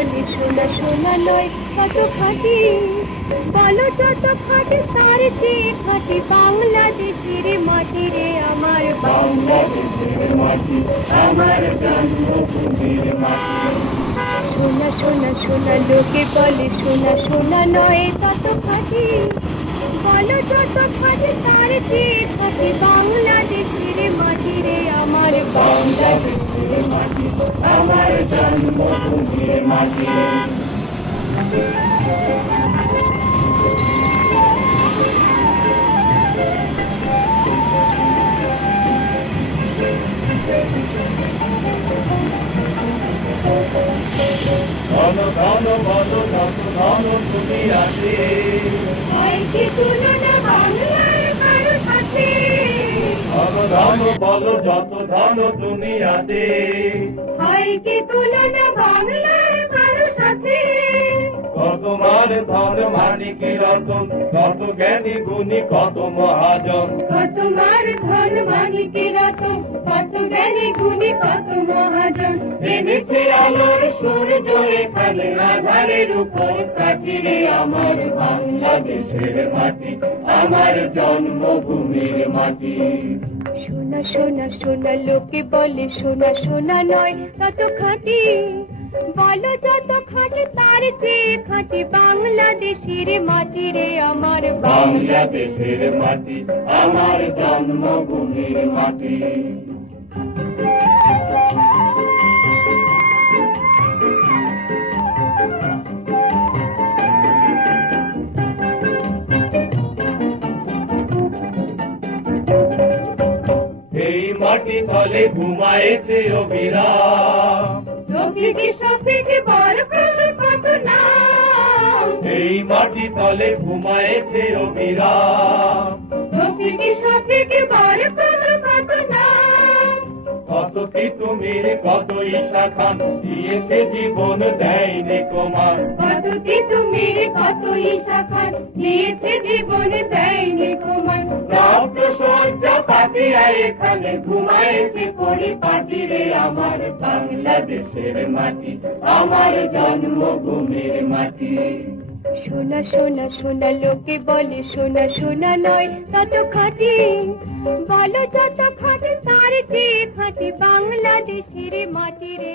বলে সোনা সোনা নয় কত খাঁটি, বলো যত খাঁটি তার চেয়ে খাঁটি বাংলাদেশের মাটি রে আমার বাংলাদেশের মাটি, আমার জন্মভূমির মাটি। সোনা সোনা সোনা লোকে বলে সোনা সোনা নয় কত খাঁটি, বলো যত খাঁটি তার চেয়ে খাঁটি বাংলাদেশের মাটি রে আমার বাংলাদেশের মাটি, আমার জন্মভূমির মাটি। ধন ধন বল যত ধন তুমি আছে, কি তুলনা বাংলার কারো সাথে, ধন ধন বল যত ধন তুমি আছে, হয় কি তুলনা বাংলার কারো সাথে। কত মার ধন মানিক রতন, কত জ্ঞানী গুণী কত মহাজন, কত মার ধন মানিকে রতন, কত জ্ঞানী গুণী কত মহাজন। এনেছে আলোর সূর্য এখানে আধারের উপর কাটিরে আমার বাংলাদেশের মাটি, আমার জন্মভূমির মাটি। সোনা সোনা সোনা লোকে বলে সোনা সোনা নয় কত খাঁটি, বলো যত খাঁটি তার চেয়ে খাঁটি বাংলাদেশের মাটি রে আমার বাংলাদেশের মাটি, আমার জন্মভূমির মাটি। এই মাটি তলে ঘুমায়েছে অবিরাম, রফিকি শফিকি বরকত কত নাম, এই মাটি তলে ঘুমায়েছে অবিরাম, রফিকি শফিকি বরকত কত নাম। কত কি তুমি কত ঈশা খান দিয়েছে জীবন দেয়নি কুমার, কত কি তুমি কত ঈশা খান দিয়েছে জীবনে দেয়নি কুমার। রক্ত সজ্জা পাতিয়া এখানে ঘুমায়েছে পরিপাটি রে আমার বাংলাদেশের মাটি, আমার জন্মভূমির মাটি। সোনা সোনা সোনা লোকে বলে সোনা সোনা নয় তত খাঁটি, বলো যত খাঁটি তার চেয়ে খাঁটি বাংলাদেশের মাটি রে।